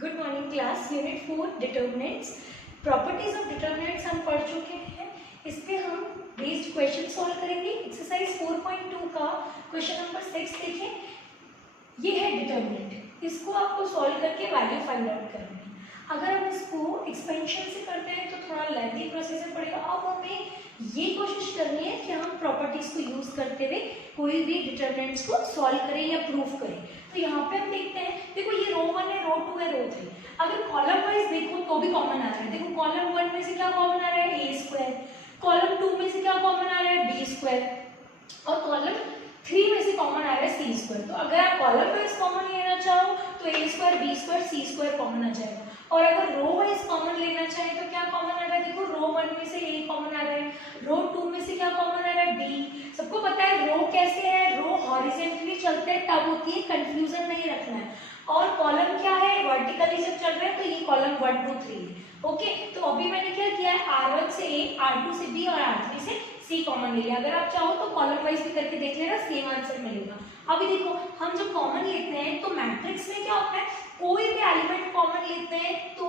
Good morning class. Unit 4 determinants, properties of determinants हम पढ़ चुके हैं। इस पे हम बेस्ड क्वेश्चन सॉल्व करेंगे। एक्सरसाइज 4.2 का क्वेश्चन नंबर 6 देखें। ये है डिटर्मिनेंट, इसको आपको सॉल्व करके वैल्यू फाइंड आउट करनी है। अगर हम इसको एक्सपेंशन से करते हैं तो थोड़ा लेंथी प्रोसेस पड़ेगा। अब हमें ये कोशिश करनी है कि हम प्रॉपर्टीज को यूज करते हुए कोई भी डिटर्मिनेंट्स को सॉल्व करें या प्रूव करें। तो यहाँ पे हम देखते हैं, देखो ये रो 1 है, रो 2 है, रो 3। अगर कॉलम वाइज देखो तो भी कॉमन आ रहा है। देखो कॉलम 1 में से क्या कॉमन आ रहा है, ए स्क्वायर। कॉलम 2 में से क्या कॉमन आ रहा है, बी स्क्वायर। और कॉलम 3 में से कॉमन आ रहा है सी स्क्वायर। तो अगर आप कॉलम वाइज कॉमन लेना चाहो तो ए square, B square, C square common आ जाएगा। और अगर रो वाइज कॉमन लेना चाहे तो क्या कॉमन आ रहा है, देखो रो 1 में से ए कॉमन आ रहा है, रो 2 में से क्या कॉमन आ रहा है, बी। सबको पता है रो कैसे है, रो हॉरिजॉन्टली चलते हैं तब होती है, कंफ्यूजन नहीं रखना है। और कॉलम क्या है, वर्टिकली जब चल रहे हैं तो ये कॉलम 1 2 3 है। ओके, तो अभी मैंने क्या किया है, R1 से ए, R2 से बी और R3 से सी कॉमन ले लिया। अगर आप चाहो तो कॉलम वाइज भी करके देख लेना, सेम आंसर मिलेगा। अभी देखो हम जब कॉमन लेते हैं तो मैट्रिक्स में क्या होता है, कोई भी एलिमेंट कॉमन लेते हैं तो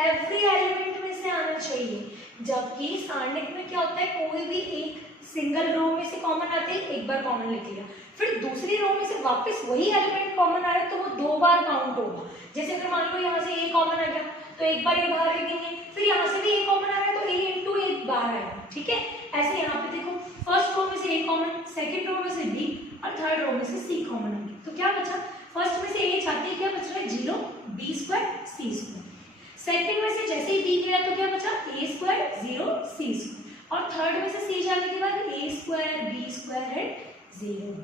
एवरी एलिमेंट में से आना चाहिए। जबकि स्टैंडर्ड में क्या होता है, कोई भी एक सिंगल रो में से कॉमन आते ही एक बार कॉमन लिख लिया, फिर दूसरी रो में से वापस वही एलिमेंट कॉमन आ रहा है तो वो 2 बार काउंट होगा। जैसे अगर मान लो यहाँ से ए कॉमन आ गया तो एक बार ये बाहर लिखेंगे, फिर यहाँ से भी ए कॉमन आ रहा है तो ए इंटू एक बार आएगा। ठीक है, ऐसे यहाँ पे देखो फर्स्ट रो में से ए कॉमन, सेकंड रो में से बी और थर्ड रो में से सी कॉमन आ गया। तो क्या बचा, फर्स्ट में से ए जाते ही क्या बच रहा है, 0 B square C square. Second में से जैसे ही बी गया तो क्या बचा, ए स्क्वायर 0 सी स्क्वायर। और थर्ड में से सी जाने के बाद ए स्क्वायर बी स्क्वायर एंड 0।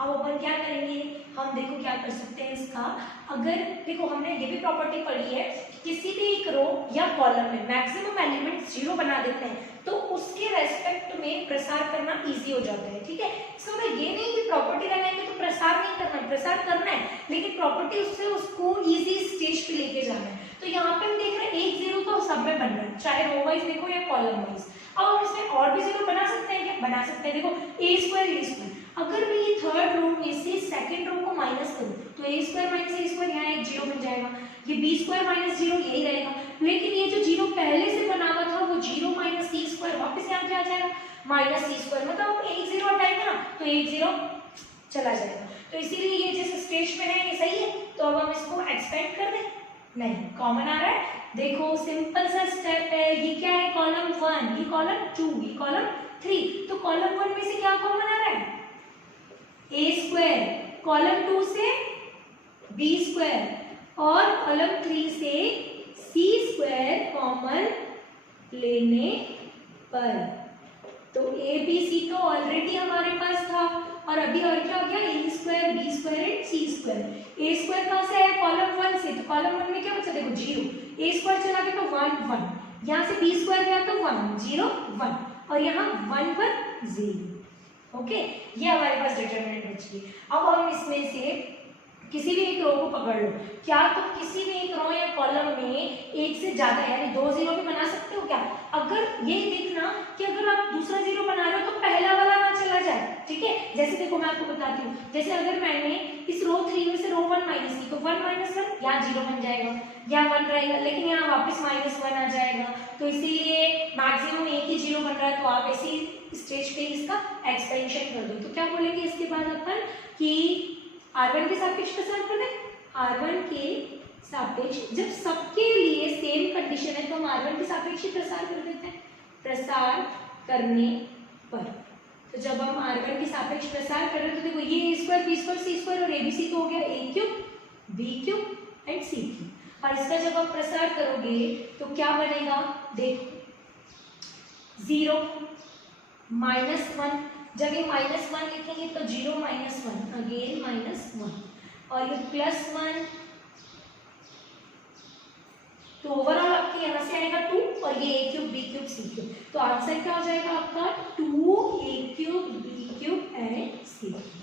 अब अपन क्या करेंगे, हम देखो क्या कर सकते हैं इसका। अगर देखो हमने ये भी प्रॉपर्टी पढ़ी है, किसी भी एक रो या कॉलम में मैक्सिमम एलिमेंट 0 बना देते हैं तो उसके रेस्पेक्ट में प्रसार करना इजी हो जाता है। ठीक है, इसका मतलब ये नहीं कि प्रॉपर्टी लगाएंगे तो प्रसार नहीं करना है, प्रसार करना है, लेकिन प्रॉपर्टी उससे उसको इजी स्टेज पे लेके जाना है। तो यहाँ पे हम देख रहे हैं एक 0 तो सब में बन रहा है, चाहे रो वाइज देखो या कॉलम वाइज। अब हम इसमें और भी 0 बना सकते हैं क्या, बना सकते हैं। देखो ए स्क्वायर ए स्क्वायर, अगर मैं ये थर्ड रो में से सेकंड रो को माइनस करूं तो ए स्क्वायर माइनस ए स्क्वायर, यहाँ एक 0 बन जाएगा। ये बी स्क्वायर माइनस 0 यही रहेगा, लेकिन ये जो 0 पहले से बना हुआ था वो 0 माइनस सी स्क्वायर वापस यहाँ क्या आ जाएगा, माइनस सी स्क्वायर। मतलब एक 0 हटाएंगे ना तो एक 0 चला जाएगा। तो इसीलिए ये जिस स्टेज में है ये सही है, तो अब हम इसको एक्सपेंड कर दें, नहीं कॉमन आ रहा है। देखो सिंपल सा स्टेप है, ये क्या है, कॉलम 1, ये कॉलम 2, ये कॉलम 3। तो कॉलम 1 में से क्या कॉमन आ रहा है, ए स्क्वायर, कॉलम 2 से बी स्क्वायर और कॉलम 3 से सी स्क्वायर कॉमन लेने पर। तो ए बी सी तो ऑलरेडी हमारे पास था और अभी और क्या हो गया, A square B square and C square. A square कहाँ से आया, कॉलम 1 से, तो कॉलम 1 में क्या बचा, देखो 0, ए स्क्वायर चला गया तो 1 1, यहाँ से बी स्क्वायर गया तो 1 0 1 और यहाँ 1 1 0। ओके, ये हमारे पास डिटरमिनेंट बची है। अब हम इसमें से किसी भी एक रो को पकड़ लो, क्या तुम किसी भी एक रो या कॉलम में एक से ज्यादा यानी 2 0 भी बना सकते हो क्या। अगर ये देखना कि अगर आप दूसरा 0 बना रहे हो तो पहला वाला ना चला जाए। ठीक है, जैसे देखो मैं आपको बताती हूँ, जैसे अगर मैंने इस रो 3 में से रो 1 माइनस की तो 1 माइनस 1 यहाँ 0 बन जाएगा, यहाँ 1 रहेगा, लेकिन यहाँ वापस माइनस 1 आ जाएगा। तो इसीलिए मैक्सिमम एक ही 0 बन रहा है, तो आप ऐसी स्टेज पे इसका एक्सपेंशन कर दो। तो क्या बोलेंगे इसके बाद अपन कि R1 के सापेक्ष प्रसार कर दें, R1 के सापेक्ष, जब सबके लिए सेम कंडीशन है तो हम R1 के सापेक्ष ही प्रसार कर देते हैं, प्रसार करने पर। तो जब हम R1 के सापेक्ष प्रसार कर रहे हैं तो देखो ये A square B square C square और एबीसी तो हो गया A cube B cube and C cube. और इसका जब आप प्रसार करोगे तो क्या बनेगा, देखो 0 माइनस 1, जब ये माइनस 1 लिखेंगे तो 0 माइनस 1 अगेन माइनस 1 और ये प्लस 1, तो ओवरऑल आपके यहाँ से आएगा 2 और ये A cube B cube C cube. तो आंसर क्या हो जाएगा आपका 2 A cube B cube and C cube.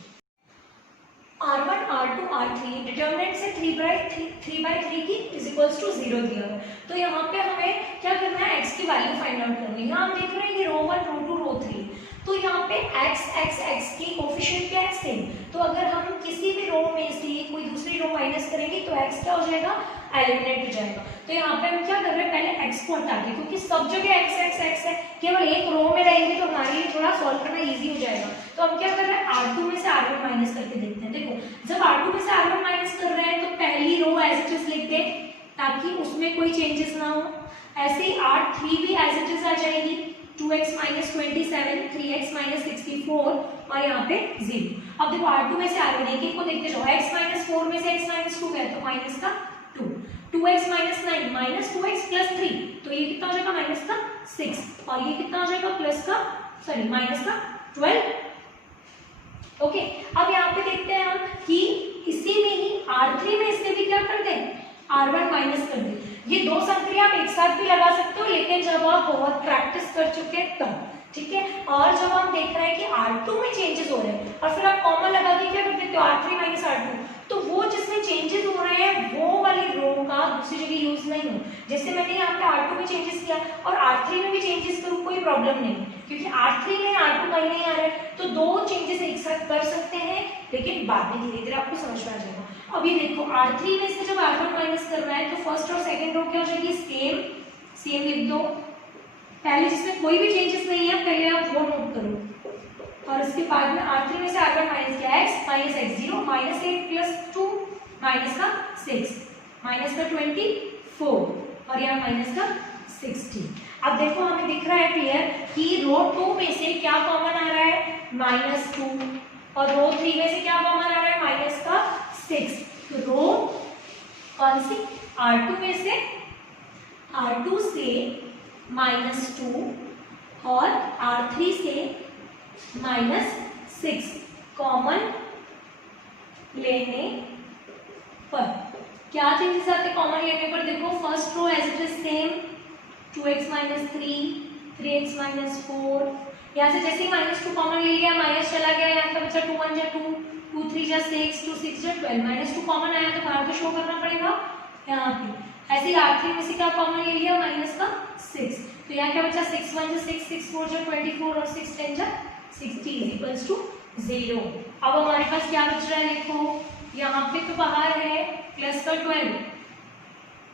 R1 R2 R3 determinant से 3/3 की इज इक्वल्स टू 0 दिया है। तो यहाँ पे हमें क्या करना है, x की वैल्यू फाइंड आउट करनी है। हम देख रहे हैं कि रो 1 रो 2 रो 3, तो यहाँ पे x की कोफिशिएंट क्या है, सेम। तो अगर हम किसी भी रो में से कोई दूसरी रो माइनस करेंगे तो x क्या हो जाएगा, एलिमिनेट हो जाएगा। तो यहाँ पे हम क्या कर रहे हैं, पहले x को हटा दें क्योंकि सब जगह x है, केवल एक रो में रहेंगे तो हमारे लिए थोड़ा सॉल्व करना इजी हो जाएगा। तो हम क्या कर रहे हैं, R2 में से R1 माइनस करके देखते हैं। देखो जब R2 में से R1 माइनस कर रहे हैं तो पहली रो एज इट इज लिखते हैं ताकि उसमें कोई चेंजेस ना हो। ऐसे ही R3 भी एज इट इज आ जाएगी, 2x माइनस 27, 3x माइनस 64 और यहाँ पे 0। अब देखो R2 में से R1 एक को देखते जाओ, x माइनस 4 में से x माइनस 2 गया तो माइनस का 2, 2x minus 9 minus 2x plus 3 तो ये कितना हो जाएगा, माइनस का 6 और ये कितना हो जाएगा, प्लस का सॉरी माइनस का 12। ओके, अब यहाँ पे देखते हैं हम कि इसी में ही R3 में इससे भी क्या कर दें, R1 माइनस कर दें। ये दो संक्रिया आप एक साथ भी लगा सकते हो लेकिन जब आप बहुत प्रैक्टिस कर चुके हैं तब, ठीक है। और जब हम देख रहे हैं कि R2 में चेंजेस हो रहे हैं और फिर आप कॉमन लगा के क्या कर देते हो, R3 माइनस R2, तो वो जिसमें चेंजेस हो रहे हैं वो वाली रो का दूसरी जगह यूज नहीं हो। जैसे मैंने यहाँ पे R2 में चेंजेस किया और R3 में भी चेंजेस करूँ कोई प्रॉब्लम नहीं, क्योंकि R3 में R2 कहीं नहीं आ रहा है तो दो चेंजेस एक साथ कर सकते हैं लेकिन बाद में धीरे धीरे आपको समझ में आ जाएगा। अभी देखो R3 में से जब R1 माइनस कर रहा है तो फर्स्ट और सेकंड रो क्या हो जाएगी, सेम लिख दो। पहले जिसमें कोई भी चेंजेस नहीं है पहले आप वो नोट करो और इसके बाद में R3 में से R1 माइनस किया, x minus x0 minus 8 plus 2 minus का 6 माइनस का 24 और यहाँ माइनस का 60। अब देखो हमें दिख रहा है क्लियर कि रो 2 में से क्या कॉमन आ रहा है, -2 और रो 3 में से क्या कॉमन आ रहा है, माइनस का 6। तो रो कौन सी, R2 में से R2 से -2 और R3 से -6 कॉमन लेने पर क्या चेंजेस आते हैं कॉमन लेने पर। देखो first row as it is same, 2x minus 3, 3x minus 4, यहाँ से जैसे ही -2 कॉमन ले लिया माइनस चला गया, यहाँ का बचा 2 1 जा 2, 2 3 जा 6, 2 6 जा 12, -2 कॉमन आया तो बाहर तो शो करना पड़ेगा यहाँ पे। ऐसे ही R3 में से क्या कॉमन ले लिया, माइनस का 6, तो यहाँ क्या बचा 6 1 जा 6, 6 4 जा 24 और 6 10 जा 60 इक्वल्स टू 0। अब हमारे पास क्या बच रहा है, देखो यहाँ पे तो बाहर है प्लस का 12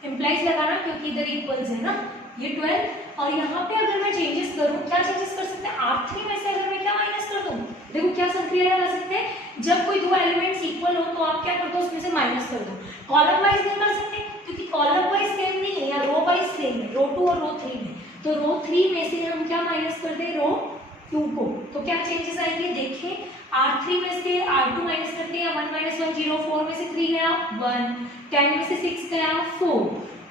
इम्प्लाइज लगाना क्योंकि इधर इक्वल्स है ना, ये 12 और यहाँ पे अगर मैं चेंजेस करूँ, क्या चेंजेस कर सकते हैं, R3 में से अगर मैं क्या माइनस कर दूँ, देखो क्या संक्रिया लगा सकते हैं, जब कोई दो एलिमेंट्स इक्वल हो तो आप क्या कर दो, उसमें से माइनस कर दो। कॉलम वाइज नहीं कर सकते क्योंकि कॉलम वाइज सेम नहीं है या रो वाइज सेम है, रो 2 और रो 3 में, तो रो 3 में से हम क्या माइनस कर दे, रो 2 को, तो क्या चेंजेस आएंगे, देखिए R3 में से R2 माइनस करते हैं, 1 - 1 0, 4 में से 3 गया 1, 10 में से 6 गया 4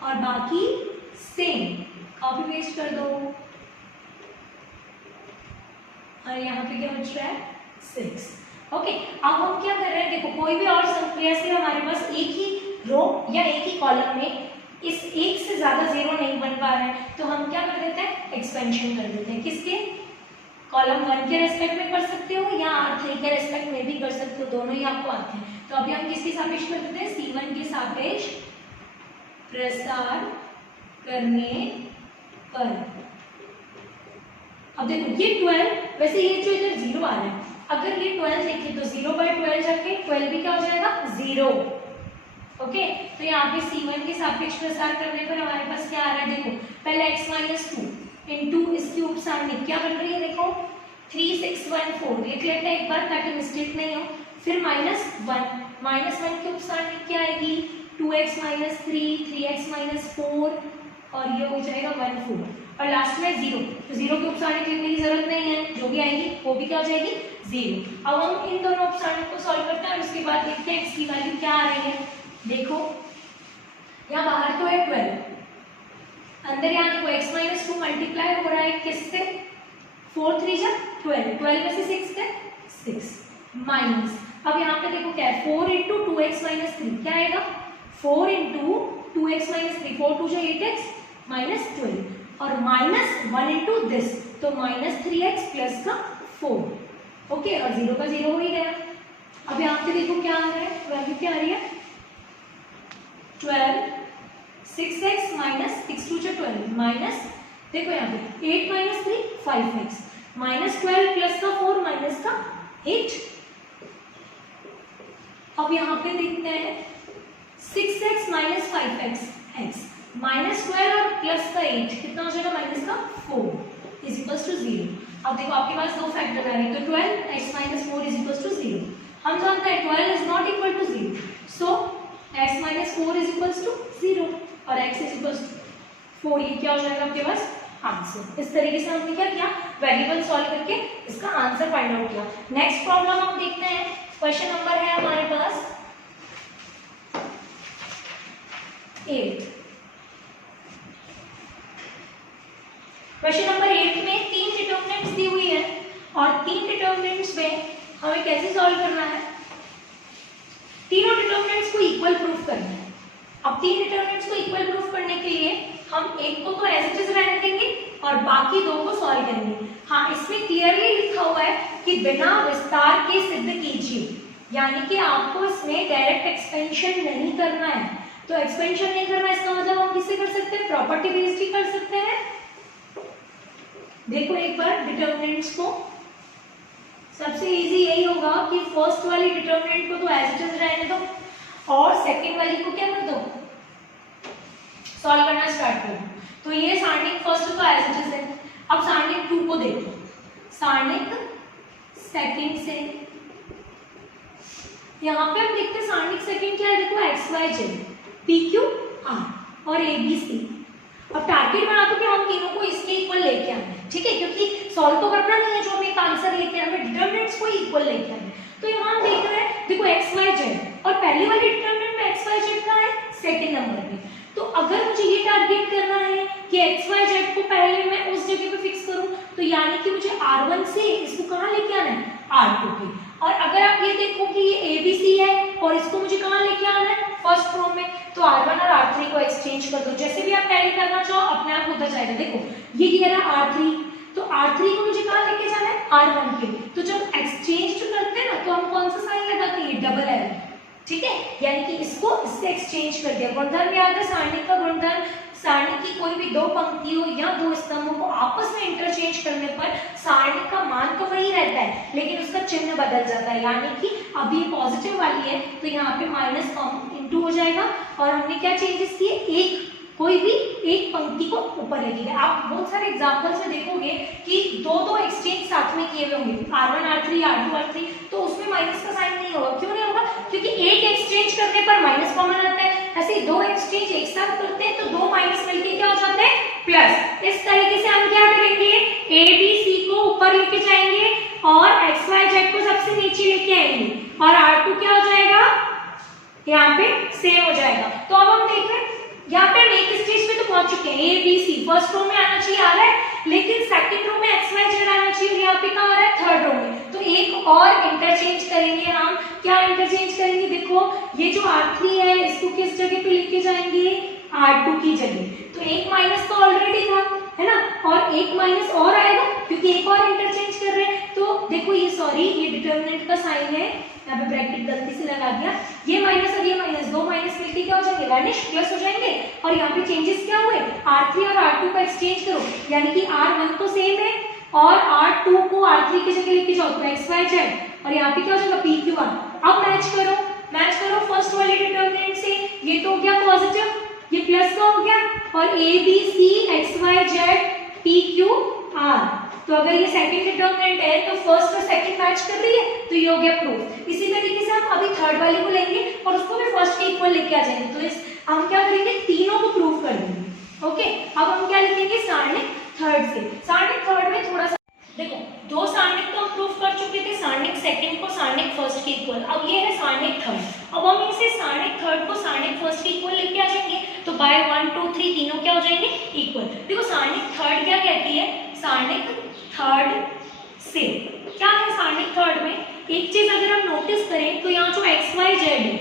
और बाकी सेम, कॉपी पेस्ट कर दो और यहाँ पे क्या बच रहा है 6। ओके, अब हम क्या कर रहे हैं, देखो कोई भी और संक्रिया से हमारे पास एक ही रो या एक ही कॉलम में इस एक से ज्यादा जीरो नहीं बन पा रहा है तो हम क्या कर देते हैं, एक्सपेंशन कर देते हैं। किसके, कॉलम 1 के रेस्पेक्ट में कर सकते हो या R3 के रेस्पेक्ट में भी कर सकते हो, दोनों ही आपको आते हैं। तो अभी हम किसके सापेक्ष कर देते हैं, C1 के सापेक्ष प्रसार करने पर। अब देखो ये 12, वैसे ये जो इधर 0 आ रहा है, अगर ये 12 देखें तो 0/12 जाके 12 भी क्या हो जाएगा 0। ओके, तो यहाँ पे C1 के सापेक्ष प्रसार करने पर हमारे पास क्या आ रहा है, देखो पहले x - 2 इंटू इसकी उपसारणिक क्या बन रही है, देखो 3 6 1 4 लिख लेते हैं एक बार ताकि मिस्टेक नहीं हो, फिर -1 की उपसारणिक क्या आएगी, 2x - 3, 3x - 4 और ये हो जाएगा 1 4 और लास्ट में 0, तो 0 की उपसारणिक लिखने की जरूरत नहीं है, जो भी आएगी वो भी क्या हो जाएगी 0। अब हम इन दोनों उपसारणिक को सॉल्व करते हैं और उसके बाद देखते हैं x की वैल्यू क्या आ रही है। देखो यहाँ बाहर तो है 12, अंदर यहाँ देखो x - 2 मल्टीप्लाई हो रहा है किससे, 4 3 जा 12, 12 में से 6 है 6 माइनस, अब यहाँ पे देखो क्या है 4 × 2x - 3 क्या आएगा, 4 × 2x - 3, 4 2 जा 8x - 12 और -1 × दिस तो -3x प्लस का 4। ओके, और 0 का 0 हो ही गया। अब यहाँ पे देखो क्या आ रहा है, वैल्यू क्या आ रही है 12, 6x - 6 2 12 माइनस, देखो यहाँ पे 8 - 3 5x, -12 प्लस का 4 माइनस का 8। अब यहाँ पे देखते हैं 6x माइनस 5x x -12 और प्लस का 8 कितना हो जाएगा माइनस का 4 इज इक्वल टू 0। अब देखो आपके पास दो फैक्टर आ रहे हैं, तो 12x minus 4 is equal to 0। हम जानते हैं 12 is not equal to 0, so x minus 4 is equal to 0 और x इज इक्वल टू 4। ये क्या हो जाएगा आपके पास आंसर। इस तरीके से हमने क्या किया, वेरिएबल सॉल्व करके इसका आंसर फाइंड आउट किया। नेक्स्ट प्रॉब्लम हम देखते हैं, क्वेश्चन नंबर है हमारे पास 8। क्वेश्चन नंबर 8 में 3 डिटरमिनेंट्स दी हुई है और 3 डिटरमिनेंट्स में हमें कैसे सॉल्व करना है, तीनों डिटरमिनेंट्स को इक्वल प्रूफ करना है। अब 3 डिटरमिनेंट्स को इक्वल प्रूफ करने के लिए हम एक को तो एज इट इज रहने देंगे और बाकी दो को सॉल्व करेंगे। हाँ, इसमें क्लियरली लिखा हुआ है कि बिना विस्तार के सिद्ध कीजिए, यानी कि आपको इसमें डायरेक्ट एक्सपेंशन नहीं करना है। तो एक्सपेंशन नहीं करना इसका मतलब हम किससे कर सकते हैं, प्रॉपर्टी बेस्ड ही कर सकते हैं। देखो एक बार डिटरमिनेंट्स को, सबसे इजी यही होगा कि फर्स्ट वाली डिटरमिनेंट को तो एज इट इज रहने दो और सेकंड वाली को क्या कर दो, सॉल्व करना स्टार्ट करो। तो ये सारणिक फर्स्ट का एज इट इज है। अब सारणिक 2 को देखो, सारणिक सेकंड से यहाँ पे हम देखते हैं सारणिक सेकंड क्या है, देखो X Y Z P Q R और ए बी सी। अब टारगेट बना दो कि हम तीनों को इसके इक्वल लेके आए, ठीक है, क्योंकि सॉल्व तो करना नहीं है, जो हमें एक आंसर लेके आए हमें डिटरमिनेंट्स को इक्वल लेके आए। तो यहाँ हम देख रहे हैं देखो एक्स वाई जेड और पहली वाली डिटरमिनेंट में एक्स वाई जेड का है सेकंड नंबर पे। तो अगर मुझे ये टारगेट करना है कि एक्स वाई जेड को पहले मैं उस जगह पे फिक्स करूं, तो यानी कि मुझे R1 से इसको कहाँ लेके आना है, R2 पे। और अगर आप ये देखो कि ये ABC है और इसको मुझे कहाँ लेके आना है, फर्स्ट रो में, तो R1 और R3 को एक्सचेंज कर दो। जैसे भी आप टैली करना चाहो अपने आप होता जाएगा। देखो ये कह रहा है R3, तो R3 को मुझे कहाँ लेके जाना है, R1 पे। तो जब एक्सचेंज करते हैं ना, तो हम कौन सा साइन लगाते हैं, डबल एरो, ठीक है, यानी कि इसको इससे एक्सचेंज कर दिया। गुणधर्म याद है सारणी का गुणधर्म, सारणी की कोई भी दो पंक्तियों या दो स्तंभों को आपस में इंटरचेंज करने पर सारणी का मान तो वही रहता है, लेकिन उसका चिन्ह बदल जाता है। यानी कि अब ये पॉजिटिव वाली है तो यहाँ पे माइनस इंटू हो जाएगा और हमने क्या चेंजेस किए, एक कोई भी एक पंक्ति को ऊपर लेके गए। आप बहुत सारे एग्जांपल्स में देखोगे कि दो एक्सचेंज साथ में किए हुए होंगे, R1 R3 R2 R3, तो उसमें माइनस का साइन नहीं होगा। क्यों नहीं होगा, क्योंकि एक एक्सचेंज करने पर माइनस कॉमन आता है। ऐसे दो एक्सचेंज एक साथ करते हैं तो दो माइनस मिलके क्या हो जाते हैं, प्लस। इस तरीके से हम क्या करेंगे, ए बी सी को ऊपर लेके जाएंगे और एक्स वाई जेड को सबसे नीचे लेके आएंगे और R2 क्या हो जाएगा, यहाँ पे सेम हो जाएगा। तो अब हम देख रहे हैं यहाँ पे हम एक स्टेज पे तो पहुंच चुके हैं, ए बी सी फर्स्ट रो में आना चाहिए, आ रहा है, लेकिन सेकंड रो में एक्स वाई जेड आना चाहिए और यहाँ पे कहाँ आ रहा है, थर्ड रो में। तो एक और इंटरचेंज करेंगे हम। क्या इंटरचेंज करेंगे, देखो ये जो R3 है इसको किस जगह पे लेके जाएंगे, R2 की जगह। तो एक माइनस तो ऑलरेडी था, है ना, और एक माइनस और आएगा क्योंकि एक और इंटरचेंज कर रहे हैं। तो देखो ये सॉरी ये डिटरमिनेंट का साइन है, यहाँ पे ब्रैकेट गलती से लगा दिया, ये माइनस और ये माइनस, दो माइनस मिलके क्या हो जाएंगे, वैनिश, प्लस हो जाएंगे। और यहाँ पे चेंजेस क्या हुए, R3 और R2 का एक्सचेंज करो, यानी कि R1 तो सेम है और R2 को R3 की जगह लेके जाओ तो एक्स वाई जेड और यहाँ पे क्या हो जाएगा पी क्यू आर। अब मैच करो फर्स्ट वाले डिटरमिनेंट से, ये तो हो गया पॉजिटिव, ये प्लस का हो गया और A B C X Y Z P Q R. तो अगर ये सेकंड डिटरमिनेंट है तो फर्स्ट और सेकंड मैच कर रही है, तो ये हो गया प्रूफ। इसी तरीके से हम अभी थर्ड वाली को लेंगे और उसको भी फर्स्ट के इक्वल लेके आ जाएंगे। तो इस हम क्या करेंगे, तीनों को प्रूफ कर देंगे। ओके, अब हम क्या लिखेंगे, सारणिक थर्ड से। सारणिक थर्ड में थोड़ा सा देखो, दो सारणिक तो हम प्रूफ कर चुके थे, सारणिक सेकंड को सारणिक फर्स्ट के इक्वल। अब ये है सारणिक थर्ड। अब हम इसे सारणिक थर्ड को सारणिक फर्स्ट के इक्वल लेके आ जाएंगे, तो बाय 1 2 3 तीनों क्या हो जाएंगे, इक्वल। देखो सारणिक थर्ड क्या कहती है, सारणिक थर्ड से क्या है, सारणिक थर्ड में एक चीज अगर हम नोटिस करें तो यहाँ जो एक्स वाई जेड है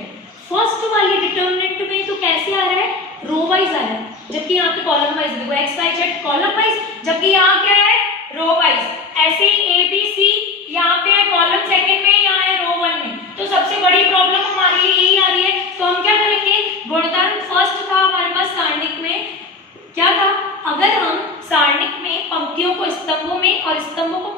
फर्स्ट वाली डिटरमिनेंट में तो कैसे आ रहा है, रो वाइज आ रहा है, जबकि यहाँ पे कॉलम वाइज। देखो X Y Z column wise, जबकि यहाँ क्या है, रो वाइज। ऐसे ही ए बी सी यहाँ पे है कॉलम सेकंड में, यहाँ है रो वन में। तो सबसे बड़ी प्रॉब्लम हमारे लिए यही आ रही है। तो हम क्या करेंगे, गुणधर्म फर्स्ट था हमारे पास सारणिक में, क्या था, अगर हम सारणिक में पंक्तियों को स्तंभों में और स्तंभों को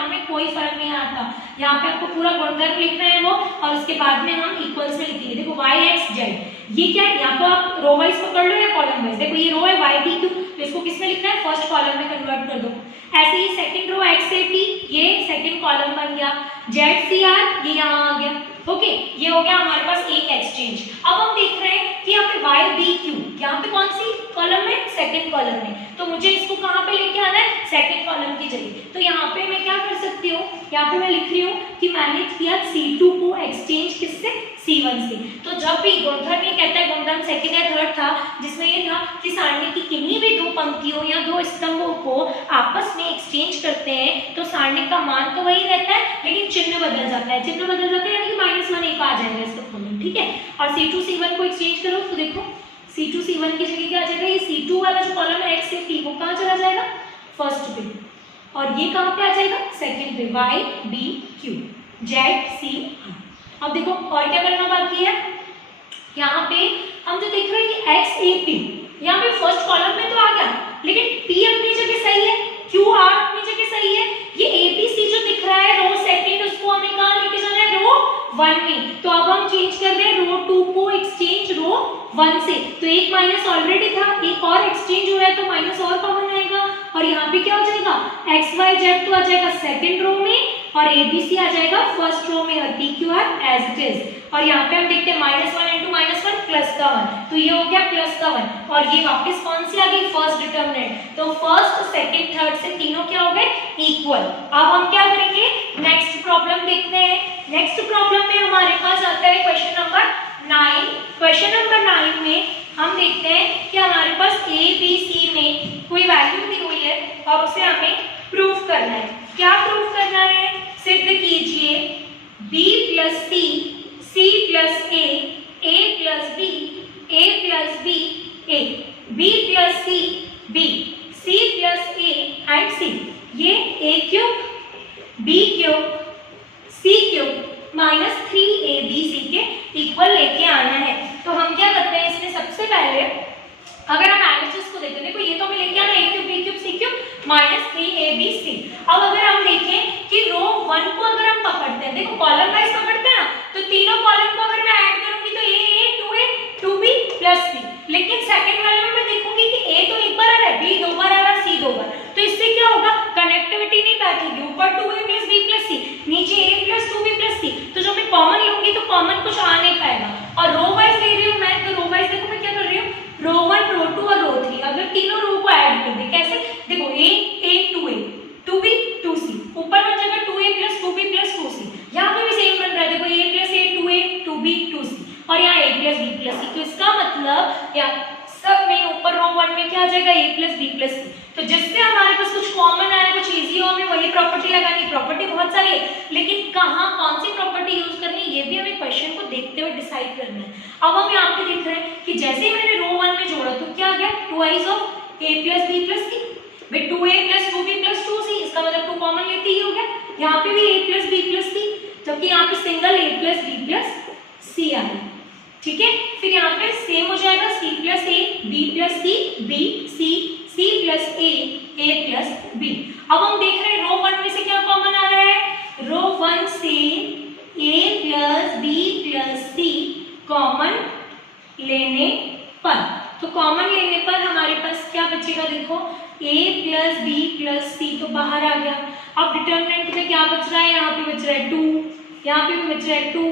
मान में कोई फर्क नहीं आता। यहाँ पे आपको पूरा गुणधर्म लिखना है वो, और उसके बाद में हम इक्वल्स में लिखेंगे। देखो y x z, ये क्या है, यहाँ तो आप रो वाइज पकड़ लो या कॉलम वाइज। देखो ये रो है y b q, तो इसको किस में लिखना है, फर्स्ट कॉलम में कन्वर्ट कर दो। ऐसे ही second row x a p, ये सेकंड कॉलम बन गया, z c r ये यहाँ आ गया। ओके, ये हो गया हमारे पास एक एक्सचेंज। अब हम देख रहे हैं कि यहाँ पे y b q, यहाँ पे कौन सी कॉलम में, सेकंड कॉलम में, तो मुझे इसको कहाँ पे लेके आना है, सेकंड कॉलम की जगह। तो यहाँ पे मैं क्या कर सकती हूँ, यहाँ पे मैं लिख रही हूँ कि मैंने किया C2 को एक्सचेंज किससे, C1 से। तो जब भी गुणधर्म ये कहता है, गुणधर्म सेकंड या थर्ड था जिसमें ये था कि सारणी की किन्हीं भी दो पंक्तियों या दो स्तंभों को आपस में एक्सचेंज करते हैं तो सारणी का मान तो वही रहता है, लेकिन चिन्ह बदल जाता है। चिन्ह बदल जाता है यानी कि -1 एक आ जाएगा इसका कॉलम, ठीक है। और C2 C1 को एक्सचेंज करो तो देखो C2 C1 की जगह क्या आ जाएगा, ये C2 वाला जो कॉलम है x से p, वो कहाँ चला जाएगा, फर्स्ट पे, और ये कहाँ पे आ जाएगा, सेकंड पे, y b q z c r। अब देखो और क्या करना बाकी है, यहाँ पे हम जो देख रहे हैं कि x a p, यहाँ पे फर्स्ट कॉलम में तो आ गया, लेकिन p अपनी जगह सही है, q r अपनी जगह सही है, ये a b c जो दिख रहा है रो सेकंड, उसको हमें कहाँ लेके जाना है, रो 1 में। तो अब हम चेंज कर रहे हैं रो 2 को एक्सचेंज रो 1 से, तो एक माइनस ऑलरेडी था, एक और एक्सचेंज हुआ है तो माइनस और कॉमन आएगा, और यहाँ पे क्या हो जाएगा, x y z तो आ जाएगा सेकंड रो में, और a b c आ जाएगा फर्स्ट रो में, और p q r as it is. और यहाँ पे हम देखते हैं -1 into -1 प्लस का 1, तो ये हो गया प्लस का 1, और ये वापस कौन सी आ गई, फर्स्ट डिटरमिनेंट। तो फर्स्ट सेकंड थर्ड से तीनों क्या हो गए, इक्वल। अब हम क्या करेंगे, नेक्स्ट प्रॉब्लम देखते हैं। नेक्स्ट प्रॉब्लम में हमारे पास आता है क्वेश्चन नंबर 9। क्वेश्चन नंबर 9 में हम देखते हैं कि हमारे पास a b c में कोई वैल्यू दी हुई है और उसे हमें प्रूफ करना है। क्या प्रूफ करना है, सिद्ध कीजिए b plus c, c plus a plus b, a plus b, a, b plus c, b, c plus a and c। ये a cube, b cube, c cube minus 3abc के equal लेके आना है। तो हम क्या करते हैं, इसमें सबसे पहले अगर हम एनालिसिस को देखें, देखो ये तो हमें लेके आना a cube b cube c cube minus 3abc। अब अगर हम देखें कि रो 1 को अगर हम पकड़ते हैं, देखो कॉलम वाइज पकड़ते हैं ना, तो तीनों कॉलम को अगर मैं ऐड करूंगी तो a 2b प्लस c, लेकिन सेकंड वाले में मैं देखूंगी कि a तो एक बार आ रहा है, b 2 बार आ रहा है, c 2 बार, तो इससे क्या होगा, कनेक्टिविटी नहीं बैठेगी, ऊपर 2a plus b plus c, नीचे a plus 2b plus c, तो जो मैं कॉमन लूंगी तो कॉमन कुछ आ नहीं पाएगा। और रो वाइज ले रही हूँ मैं, तो रो वाइज देखो मैं क्या कर रही हूँ, रो 1 रो 2 और रो 3, अगर तीनों रो को ऐड कर दे, कैसे, देखो a 2a 2b 2c, ऊपर बन जाएगा 2a plus 2b plus 2c, यहाँ पे भी सेम बन रहा है, देखो a plus a 2a 2b 2c, और यहाँ a plus b plus c। तो इसका मतलब यहाँ सब में ऊपर रो 1 में क्या आ जाएगा, a plus b plus c। तो जिससे हमारे पास कुछ कॉमन आया, कुछ इजी हो, हमें वही प्रॉपर्टी लगानी। प्रॉपर्टी बहुत सारी है, लेकिन कहाँ कौन सी प्रॉपर्टी यूज करनी है ये भी हमें क्वेश्चन को देखते हुए डिसाइड करना है। अब हम यहाँ पे देख रहे हैं कि जैसे ही मैंने रो 1 में जोड़ा तो क्या आ गया, 2i's of a plus b plus c, भाई 2a plus 2b plus 2c, इसका मतलब 2 कॉमन लेते ही हो गया। यहाँ पे भी a plus b plus c, जबकि यहाँ पे single a plus b plus c आ गया, ठीक है। फिर यहाँ पे सेम हो जाएगा c plus a b plus c b c c plus a plus b। अब हम देख रहे हैं रो 1 में से क्या कॉमन आ रहा है, रो 1 से a plus b plus c common लेने पर, तो कॉमन लेने पर हमारे पास क्या बचेगा, देखो a plus b plus c तो बाहर आ गया। अब डिटरमिनेंट में क्या बच रहा है, यहाँ पे बच रहा है 2, यहाँ पे भी बच रहा है 2,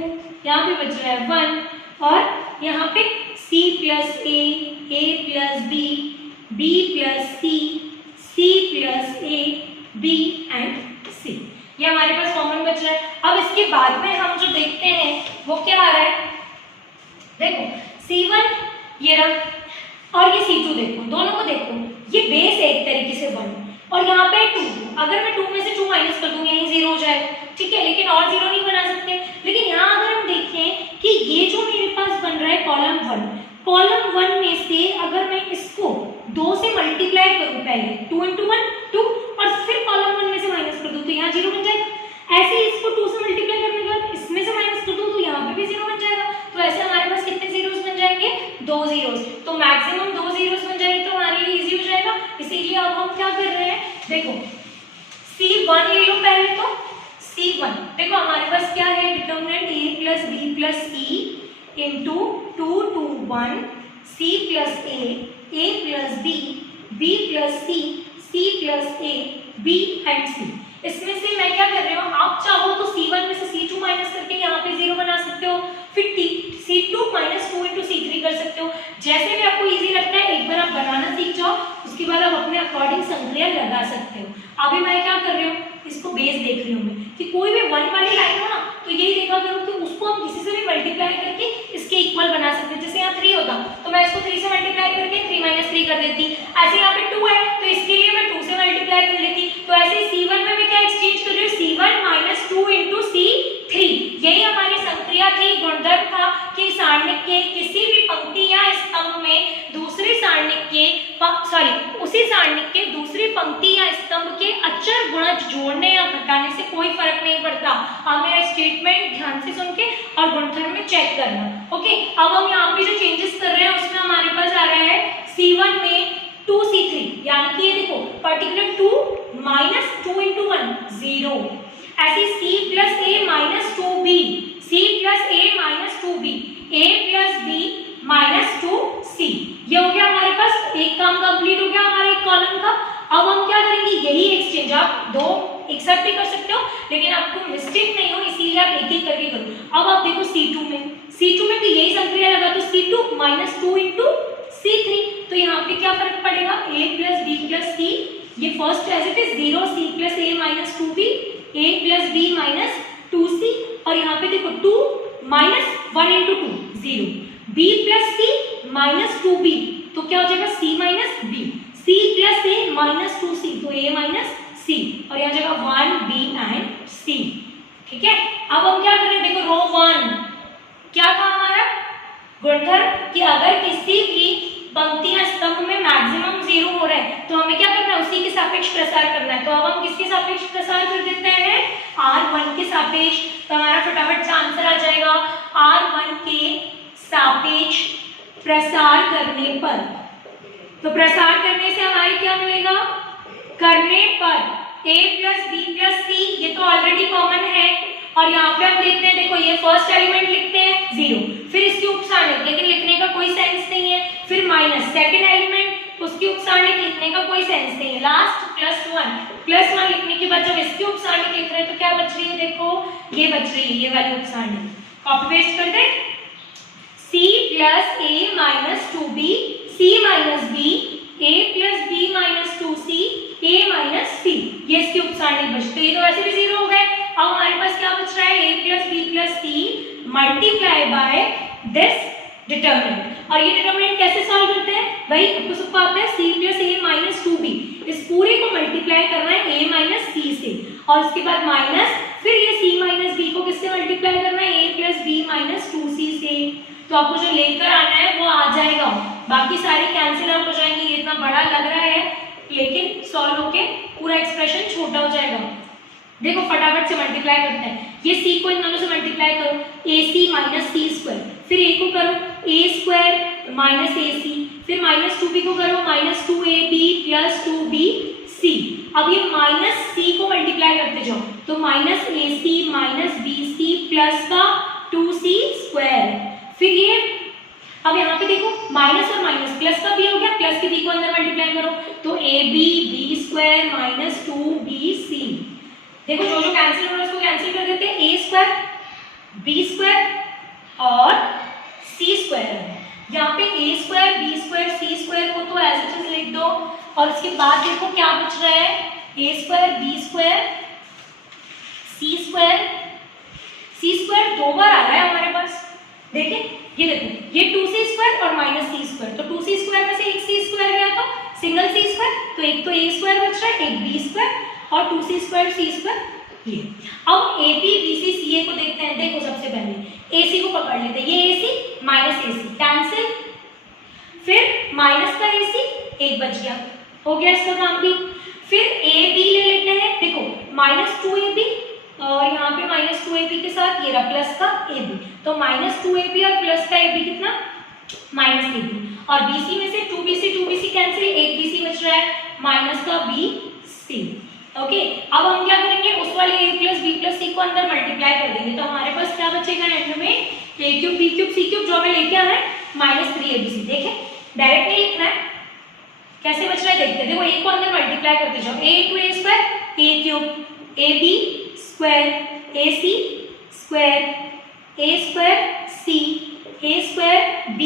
यहाँ पे बच रहा है 1, और यहाँ पे c plus a plus b, b plus c plus a, b and c, ये हमारे पास कॉमन बच रहा है। अब इसके बाद में हम जो देखते हैं वो क्या आ रहा है, देखो c1 ये रहा और ये c2, देखो दोनों को देखो, ये बेस है एक तरीके से 1 और यहाँ पे 2, अगर मैं 2 में से 2 माइनस कर दूं यही 0 हो जाएगा, ठीक है, लेकिन और 0 नहीं बना सकते। लेकिन यहाँ अगर हम देखें कि ये जो मेरे पास बन रहा है कॉलम 1, कॉलम 1 में से अगर मैं इसको 2 से मल्टीप्लाई करूं, पहले 2 into 1 2, और फिर कॉलम 1 में से माइनस कर दूं तो यहाँ 0 बन जाएगा। ऐसे ही इसको 2 से मल्टीप्लाई करने के बाद इसमें से माइनस कर दूं तो यहाँ पे भी 0 बन जाएगा। तो ऐसे हमारे पास कितने जीरोस बन जाएंगे, 2 जीरोस, तो मैक्सिमम 2 जीरोस बन जाएंगे, तो हमारे लिए इजी हो जाएगा। इसीलिए अब हम क्या कर रहे हैं, देखो C1 ले लो पहले तो। C1 देखो हमारे पास क्या है, determinant a plus B plus C into 2 2 1 c plus a plus b plus c plus a b and c। इसमें से मैं क्या कर रही हूँ, आप चाहो तो C1 में से C2 माइनस करके यहाँ पे 0 बना सकते हो, फिर C2 माइनस 2 इंटू C3 कर सकते हो। जैसे भी आपको इजी लगता है एक बार आप बनाना सीख जाओ, उसके बाद आप अपने अकॉर्डिंग संक्रिया लगा सकते हो। अभी मैं क्या कर रही हूँ, इसको बेस देख रही हूँ मैं कि कोई भी 1 वाली लाइन हो ना तो यही देखा करो कि उसको हम किसी से भी मल्टीप्लाई करके इसके इक्वल बना सकते हैं। जैसे यहाँ 3 होता तो मैं इसको 3 से मल्टीप्लाई करके 3 माइनस 3 कर देती। ऐसे यहाँ पे 2 है तो इसके लिए मैं 2 से मल्टीप्लाई कर लेती। तो ऐसे C1 में मैं क्या एक्सचेंज कर रही हूँ, C1 माइनस 2 इंटू C3। यही हमारी संक्रिया थी, गुणधर्म था कि सारणिक के किसी भी पंक्ति या स्तंभ में दूसरे सारणिक के उसी सारणिक के दूसरी पंक्ति या स्तंभ के अचर गुणज जोड़ने या घटाने से कोई फर्क नहीं पड़ता। आप मेरा स्टेटमेंट ध्यान से सुन के और गुणधर्म में चेक करना। ओके, अब हम यहाँ पे जो चेंजेस कर रहे हैं उसमें हमारे पास आ रहा है C1 में 2C3, यानी कि ये देखो पर्टिकुलर 2 माइनस 2 इंटू 1 0। ऐसे C plus A minus 2B, C plus A minus 2B, A plus B minus 2C। ये हो गया हमारे पास, एक काम कंप्लीट हो गया हमारे एक कॉलम का। अब हम क्या करेंगे, यही एक्सचेंज आप दो एक साथ भी कर सकते हो, लेकिन आपको मिस्टेक नहीं हो इसीलिए आप एक एक करके करो। अब आप देखो C2 में भी यही संक्रिया लगा तो C2 माइनस 2 इंटू C3। तो यहाँ पे क्या फर्क पड़ेगा, A plus B plus C, ये first as it is 0, C plus A minus 2B, A plus B minus 2C, और यहाँ पे देखो 2 minus 1 into 2 0, B plus C minus 2B, तो क्या हो जाएगा C minus B, C plus A minus 2C, तो A माइनस C, और यहाँ जाएगा 1 B एंड C। ठीक है, अब हम क्या करें, देखो रो 1 क्या था हमारा गुणधर्म कि अगर किसी भी पंक्ति या स्तंभ में मैक्सिमम 0 हो रहा है तो हमें क्या करना है, उसी के सापेक्ष प्रसार करना है। तो अब हम किसके सापेक्ष प्रसार कर देते हैं, R1 के सापेक्ष। तो हमारा फटाफट से आंसर आ जाएगा, R1 के सापेक्ष प्रसार करने पर। तो प्रसार करने से हमारे क्या मिलेगा, करने पर A plus B plus C, ये तो ऑलरेडी कॉमन है, और यहाँ पे हम देखते हैं, देखो ये फर्स्ट एलिमेंट लिखते हैं 0, फिर इसकी उपसारणिक, लेकिन लिखने का कोई सेंस नहीं है, फिर माइनस सेकंड एलिमेंट, उसकी उपसारणिक लिखने का कोई सेंस नहीं है, लास्ट प्लस 1 लिखने के बाद जब इसकी उपसारणिक लिख रहे हैं तो क्या बच रही है, देखो ये बच रही है, ये वाली उपसारणिक। कॉपी पेस्ट कर दे, C plus A minus 2B, C minus B, A plus B minus 2C, A minus C, ये इसकी उपसारणिक बचती है। तो वैसे भी 0 हो गए। अब हमारे पास क्या बच रहा है, A plus B plus C multiply by this determinant. और ये डिटर्मिनेंट कैसे सॉल्व करते हैं, वही आपको सबको आता है, C plus A minus 2B, इस पूरे को मल्टीप्लाई करना है A माइनस C से, और उसके बाद माइनस, फिर ये C माइनस B को किससे मल्टीप्लाई करना है, A plus B minus 2C से। तो आपको जो लेकर आना है वो आ जाएगा, बाकी सारे कैंसिल आउट हो जाएंगे। ये इतना बड़ा लग रहा है लेकिन सॉल्व होके पूरा एक्सप्रेशन छोटा हो जाएगा। देखो फटाफट से मल्टीप्लाई करते हैं, ये C को इन दोनों से मल्टीप्लाई करो, AC माइनस C स्क्वायर, फिर A को करो A स्क्वायर माइनस AC, फिर माइनस 2B को करो माइनस 2AB प्लस 2BC। अब ये माइनस C को मल्टीप्लाई करते जाओ, तो minus AC minus BC plus का 2C स्क्वायर, फिर ये अब यहाँ पे देखो माइनस और माइनस, प्लस का B हो गया, प्लस के B को अंदर मल्टीप्लाई करो, तो AB B square minus 2BC। देखो जो जो कैंसिल हो रहा है उसको कैंसिल कर देते हैं, A स्क्वायर B स्क्वायर और C स्क्वायर। यहाँ पे A square B square C square को तो एज इट इज लिख दो, और इसके बाद देखो क्या बच रहा है, A square B square C square, C square 2 बार आ रहा है हमारे पास। देखिए ये देखो, ये 2C स्क्वायर और माइनस C स्क्वायर, तो 2C स्क्वायर में से एक C स्क्वायर गया तो सिंगल C स्क्वायर, तो एक तो A स्क्वायर बच रहा है, एक B स्क्वायर और 2C स्क्वायर C स्क्वायर ये। अब AB BC CA को देखते हैं। देखो सबसे पहले AC को पकड़ लेते हैं, ये AC माइनस AC कैंसिल, फिर माइनस का AC एक बच गया, हो गया इसका काम भी। फिर AB ले लेते हैं, देखो माइनस 2AB और यहाँ पे माइनस 2AB के साथ ये रहा प्लस का AB, तो माइनस 2AB और प्लस का AB कितना, माइनस AB, और BC में से 2BC कैंसिल, एक BC बच रहा है माइनस का BC। ओके, अब हम क्या करेंगे, उस वाले a प्लस बी प्लस सी को अंदर मल्टीप्लाई कर देंगे, तो हमारे पास क्या बचेगा एंड में, a cube B cube C cube, जो हमें लेके आना है -3abc। देखें डायरेक्ट नहीं लिखना है, कैसे बच रहा है देखते हैं। देखो a को अंदर मल्टीप्लाई करते जाओ, a into A square a cube, ab square ac square a square c a square b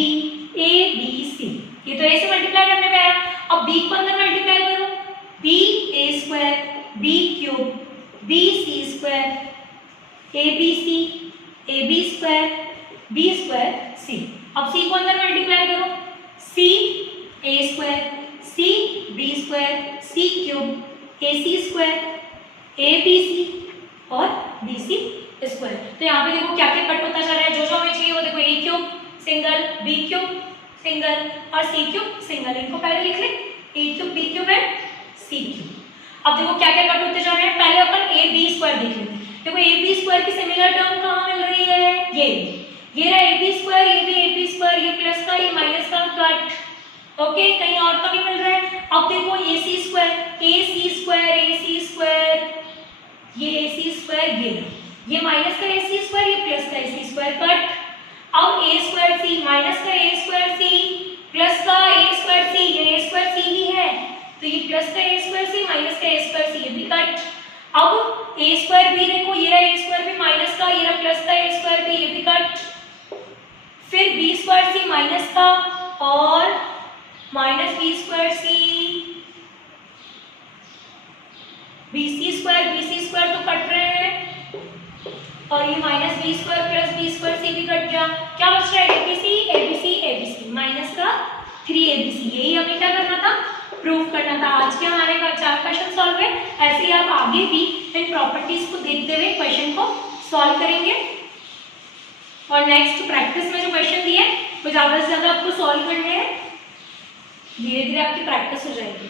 abc, ये तो a से मल्टीप्लाई करने में आया। अब b को अंदर मल्टीप्लाई करो, b a square b cube b c square abc ab square b square c। अब c को अंदर मल्टीप्लाई करो, c a square c b square c cube ac square abc और bc स्क्वायर। तो यहाँ पे देखो क्या क्या कट होता जा रहा है, जो जो हमें चाहिए वो देखो, a cube single, b cube single और c क्यूब सिंगल, इनको पहले लिख ले, a cube b cube and c cube. अब देखो क्या क्या कट होते जा रहे हैं, पहले अपन a b स्क्वायर देख लेते हैं। देखो a b स्क्वायर की सिमिलर टर्म कहाँ मिल रही है, ये रहा a b स्क्वायर, ये भी a b स्क्वायर, ये प्लस का ये माइनस का कट, ओके, कहीं और तो नहीं मिल रहा है। अब देखो ac स्क्वायर ac स्क्वायर, ये ac स्क्वायर, ये माइनस का ac स्क्वायर, ये प्लस का ac स्क्वायर कट। अब a स्क्वायर c माइनस का a स्क्वायर c प्लस का a स्क्वायर c, ये a स्क्वायर c ही है, तो ये प्लस का a स्क्वायर c माइनस का a स्क्वायर c, ये भी कट। अब a स्क्वायर b देखो, ये रहा a स्क्वायर b माइनस का, ये रहा प्लस का a स्क्वायर b, ये भी कट। फिर b स्क्वायर c माइनस का और minus b square c, bc square तो कट रहे हैं, और ये minus b square plus b square c भी कट गया। क्या बच रहा है, abc माइनस का 3abc। यही हमें क्या करना था, प्रूफ करना था। आज के हमारे 4 क्वेश्चन सॉल्व है, ऐसे ही आप आगे भी इन प्रॉपर्टीज को देखते हुए क्वेश्चन को सॉल्व करेंगे। और नेक्स्ट प्रैक्टिस में जो क्वेश्चन दिए वो ज्यादा से ज्यादा आपको सॉल्व करने हैं, धीरे धीरे आपकी प्रैक्टिस हो जाएगी।